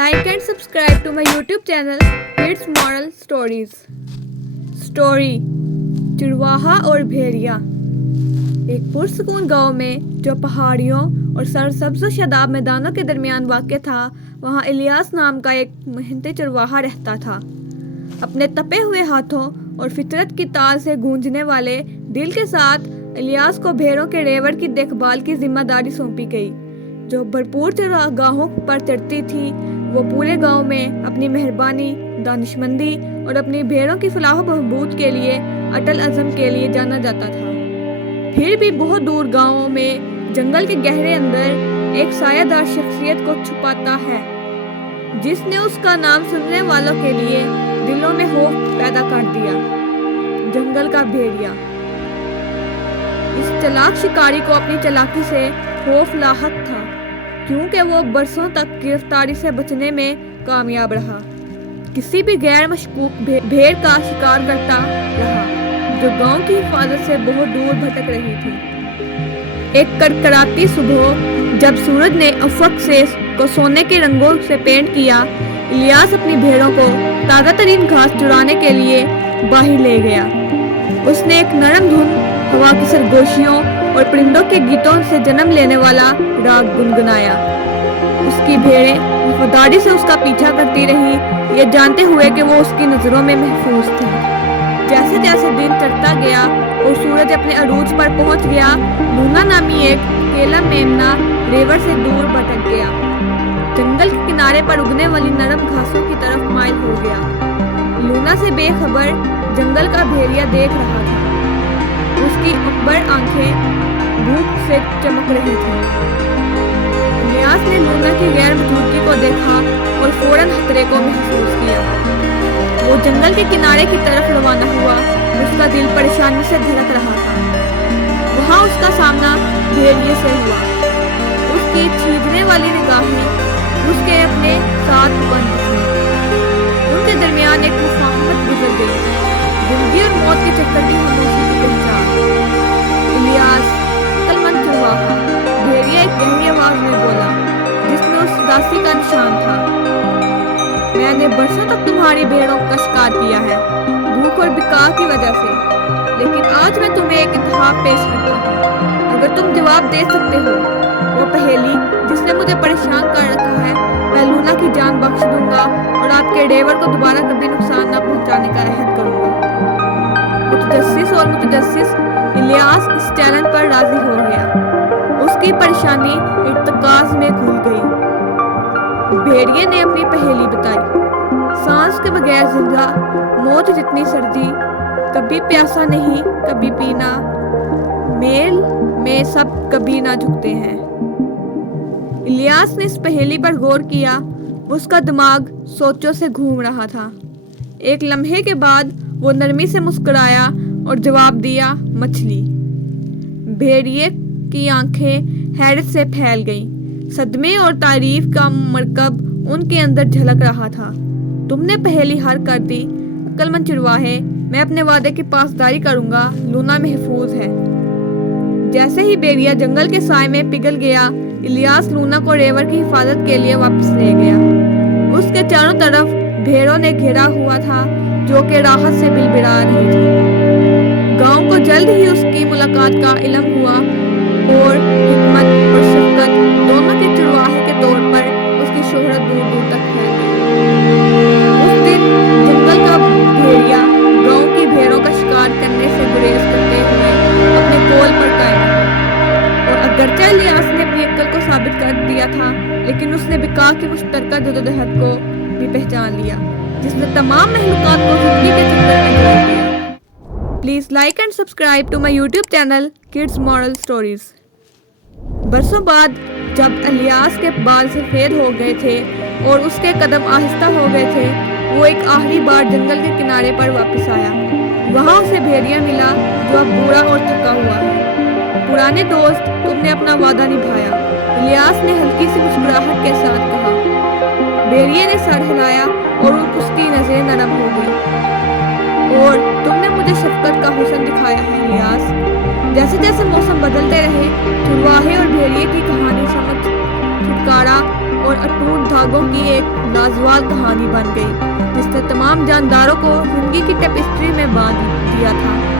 like and subscribe to my YouTube channel Kids Moral Stories. Story चरवाहा और भेड़िया। एक पुरसकून गांव में जो पहाड़ियों और सरसब्ज शादाब मैदानों के दरमियान वाक़ था, वहाँ इलियास नाम का एक मेहनती चरवाहा रहता था। अपने तपे हुए हाथों और फितरत की ताल से गूंजने वाले दिल के साथ इलियास को भेड़ों के रेवड़ की देखभाल की जिम्मेदारी सौंपी गई, जो भरपूर चरागाहों पर चढ़ती थी। वो पूरे गांव में अपनी मेहरबानी, दानिशमंदी और अपनी भेड़ों की फलाह बहबूद के लिए अटल अज़म के लिए जाना जाता था। फिर भी बहुत दूर गांवों में जंगल के गहरे अंदर एक सायादार शख्सियत को छुपाता है, जिसने उसका नाम सुनने वालों के लिए दिलों में खौफ पैदा कर दिया। जंगल का भेड़िया। इस चालाक शिकारी को अपनी चालाकी से खौफ लाहक था, क्योंकि वो बरसों तक गिरफ्तारी से बचने में कामयाब रहा। किसी भी गैर मशकूक भेड़ का शिकार करता रहा, जो गांव की हिफाजत से बहुत दूर भटक रही थी। एक कड़कड़ाती सुबह जब सूरज ने अफक से को सोने के रंगों से पेंट किया, इलियास अपनी भेड़ों को ताज़ा तरीन घास चुराने के लिए बाहर ले गया। उसने एक नरम धुन, हवा की सरगोशियों और परिंदों के गीतों से जन्म लेने वाला राग गुनगुनाया। उसकी भेड़ें वफादारी से उसका पीछा करती रही, ये जानते हुए कि वो उसकी नज़रों में महफूज थी। जैसे जैसे दिन चढ़ता गया और सूरज अपने अरूज पर पहुंच गया, लूना नामी एक केला मेमना रेवड़ से दूर भटक गया। जंगल के किनारे पर उगने वाली नरम घासों की तरफ माइल हो गया। लूना से बेखबर जंगल का भेड़िया देख रहा था। उसकी अंबर आंखें भूख से चमक रही थी। इलियास ने लूना की गैर मौजूदगी को देखा और फौरन खतरे को महसूस किया। वो जंगल के किनारे की तरफ रवाना हुआ। उसका दिल परेशानी से धड़क रहा था। वहाँ उसका सामना भेड़िए से हुआ। उसकी छींकने वाली निगाहें उसके अपने साथ बंद थी। उनके दरमियान एक मुफाहमत गुजर गई, जिंदगी और मौत के चक्कर की खामोशी की पहचान। इलियास, अक्लमंद चरवाहा, भेड़िया एक गहरी आवाज में बोला, जिसमें उस उदासी का निशान था। मैंने बरसों तक तुम्हारी भेड़ों का शिकार किया है, भूख और बिकार की वजह से, लेकिन आज मैं तुम्हें एक इंतखाब पेश करता हूँ। अगर तुम जवाब दे सकते हो, वो पहेली जिसने मुझे परेशान कर रखा है, मैं लूना की जान बख्श दूंगा और आपके रेवड़ को दोबारा कभी नुकसान न पहुंचाने का अहद करूंगा। मुतजस्सिस और मुतजस्सिस इलियास इस चैलेंज पर राजी हो गया। उसकी परेशानी इर्तिकाज में घुल गई। भेड़िए ने अपनी पहेली बताई। सांस के बगैर जिंदा, मौत जितनी सर्दी, कभी प्यासा नहीं कभी पीना, मेल में सब कभी ना झुकते हैं। इलियास ने इस पहेली पर गौर किया। उसका दिमाग सोचों से घूम रहा था। एक लम्हे के बाद वो नरमी से मुस्कुराया और जवाब दिया, मछली। भेड़िए की आंखें हैरत से फैल गईं। सदमे और तारीफ का मरकब उनके अंदर झलक रहा था। तुमने पहेली हल कर दी, अक्लमंद चरवाहे। मैं अपने वादे की पासदारी करूंगा। लूना महफूज है। जैसे ही भेड़िया जंगल के साए में पिघल गया, इलियास लूना को रेवड़ की हिफाजत के लिए वापस ले गया। उसके चारों तरफ भेड़ों ने घेरा हुआ था, जो कि राहत से बिलबिला रही थी। गांव को जल्द ही उसकी मुलाकात का इल्म हुआ और हिकमत और शफकत दोनों के चरवाहे के तौर पर उसकी शोहरत दूर दूर तक फैल गई। उस दिन जंगल का भेड़िया गांव की भेड़ों का शिकार करने से गुरेज करते हुए अपने कौल पर कायम रहा। और अगरचे इलियास ने अपनी अक्ल को साबित कर दिया था, लेकिन उसने बिका की मुश्तरका जदोजहद को भी पहचान लिया, जिसने तमाम महलूकात को जिंदगी के चक्कर में डाल दिया। Please like and subscribe to my YouTube channel kids moral stories. बरसों बाद जब इलियास के बाल सफेद हो गए थे और उसके कदम आहिस्ता हो गए थे, वो एक आखिरी बार जंगल के किनारे पर वापस आया। वहाँ उसे भेड़िया मिला, जो अब बूढ़ा और थका हुआ है। पुराने दोस्त, तुमने अपना वादा निभाया, इलियास ने हल्की सी मुस्कुराहट के साथ कहा। भेड़िए ने सर हिलाया और उसकी नजरें नरम हो गई। और तुमने मुझे शफकत का हुस्न दिखाया है इलियास। जैसे जैसे मौसम बदलते रहे, चरवाहे और भेड़िए की कहानी समझ, छुटकारा اور اٹوٹ دھاگوں کی ایک لازوال کہانی بن گئی، جس نے تمام جانداروں کو زندگی کی ٹیپسٹری میں باندھ دیا تھا۔